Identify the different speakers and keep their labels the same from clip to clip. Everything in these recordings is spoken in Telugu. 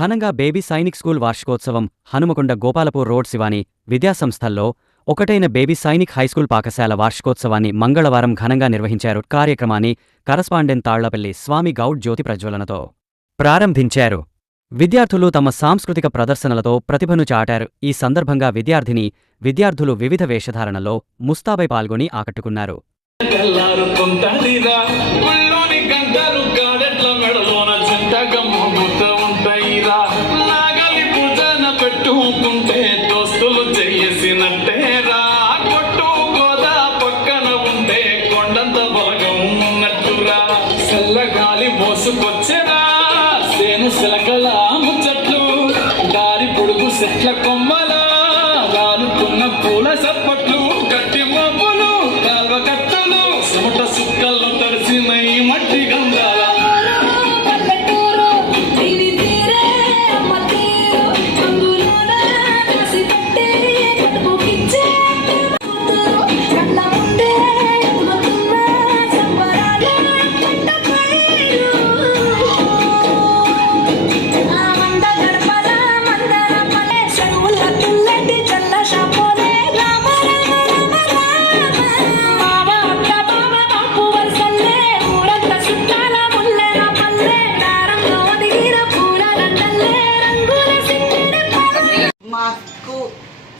Speaker 1: ఘనంగా బేబీ సైనిక్ స్కూల్ వార్షికోత్సవం హనుమకొండ గోపాలపూర్ రోడ్ శివాని విద్యాసంస్థల్లో ఒకటైన బేబీ సైనిక్ హైస్కూల్ పాఠశాల వార్షికోత్సవాన్ని మంగళవారం ఘనంగా నిర్వహించారు. కార్యక్రమాన్ని కరస్పాండెంట్ తాళ్ళపల్లి స్వామి గౌడ్ జ్యోతి ప్రజ్వలనతో ప్రారంభించారు. విద్యార్థులు తమ సాంస్కృతిక ప్రదర్శనలతో ప్రతిభను చాటారు. ఈ సందర్భంగా విద్యార్థిని విద్యార్థులు వివిధ వేషధారణలో ముస్తాబై పాల్గొని ఆకట్టుకున్నారు.
Speaker 2: రా. కొట్టు గోదా పక్కన ఉంటే కొండంత బలగం ఉన్నట్టురా. చల్లగాలి మోసుకొచ్చేరా. సేను శిలకల ముచ్చట్లు దారి పొడుగు చెట్ల కొమ్మల. రాలుకున్న పూల సప్పట్లు గట్టి మబ్బులు కాల్వ కట్టలు చెమట సుక్కలు తడిసిన ఈ మట్టి గంధాల.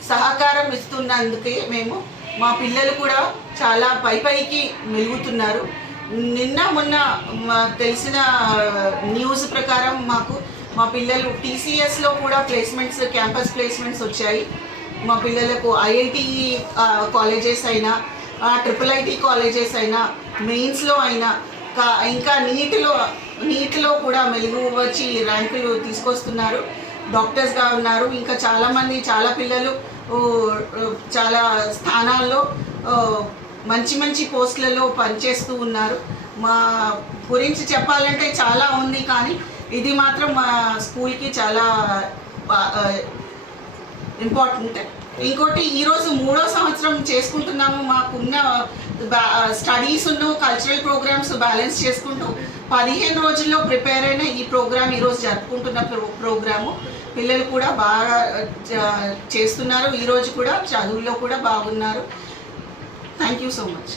Speaker 3: సహకారం ఇస్తున్నందుకే మేము మా పిల్లలు కూడా చాలా పై పైకి మెలుగుతున్నారు. నిన్న మొన్న తెలిసిన న్యూస్ ప్రకారం మాకు మా పిల్లలు టీసీఎస్లో కూడా ప్లేస్మెంట్స్ క్యాంపస్ ప్లేస్మెంట్స్ వచ్చాయి. మా పిల్లలకు ఐఐటి కాలేజెస్ అయినా ట్రిపుల్ ఐటీ కాలేజెస్ అయినా మెయిన్స్లో అయినా కా- ఇంకా నీటిలో నీటిలో కూడా మెలుగు వచ్చి ర్యాంకులు తీసుకొస్తున్నారు. డాక్టర్స్గా ఉన్నారు. ఇంకా చాలామంది చాలా పిల్లలు చాలా స్థానాల్లో మంచి మంచి పోస్టులలో పనిచేస్తూ ఉన్నారు. మా గురించి చెప్పాలంటే చాలా ఉంది కానీ ఇది మాత్రం మా స్కూల్కి చాలా ఇంపార్టెంట్. ఇంకోటి ఈరోజు మూడో సంవత్సరం చేసుకుంటున్నాము. మాకున్న స్టడీస్ కల్చరల్ ప్రోగ్రామ్స్ బ్యాలెన్స్ చేసుకుంటూ పదిహేను రోజుల్లో ప్రిపేర్ అయిన ఈ ప్రోగ్రామ్ ఈరోజు జరుపుకుంటున్న ప్రో ప్రోగ్రాము. పిల్లలు కూడా బాగా చేస్తున్నారు. ఈరోజు కూడా చదువుల్లో కూడా బాగున్నారు. Thank you so much